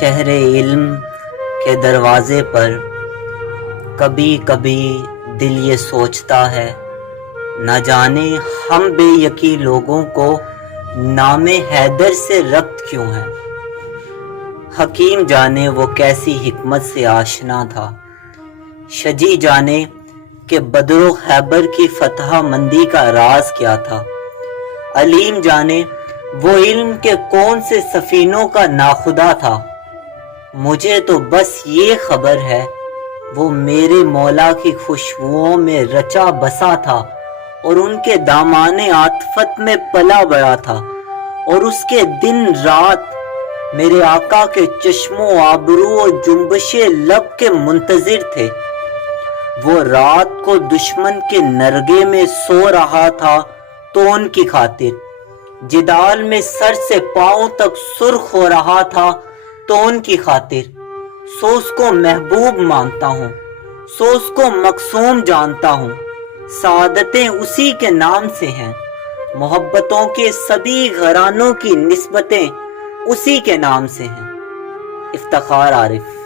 شہر علم کے دروازے پر کبھی کبھی دل یہ سوچتا ہے، نہ جانے ہم بے یقین لوگوں کو نام حیدر سے ربط کیوں ہے۔ حکیم جانے وہ کیسی حکمت سے آشنا تھا، شجی جانے کہ بدر و خیبر کی فتح مندی کا راز کیا تھا، علیم جانے وہ علم کے کون سے سفینوں کا ناخدا تھا۔ مجھے تو بس یہ خبر ہے وہ میرے مولا کی خوشبوؤں میں رچا بسا تھا اور ان کے دامان عاطفت میں پلا بڑا تھا، اور اس کے دن رات میرے آقا کے چشم و آبرو و جنبش لب کے منتظر تھے۔ وہ رات کو دشمن کے نرگے میں سو رہا تھا تو ان کی خاطر، جدال میں سر سے پاؤں تک سرخ ہو رہا تھا تو ان کی خاطر، سو اس کو محبوب مانتا ہوں، سو اس کو مقصوم جانتا ہوں۔ سعادتیں اسی کے نام سے ہیں، محبتوں کے سبھی گھرانوں کی نسبتیں اسی کے نام سے ہیں۔ افتخار عارف۔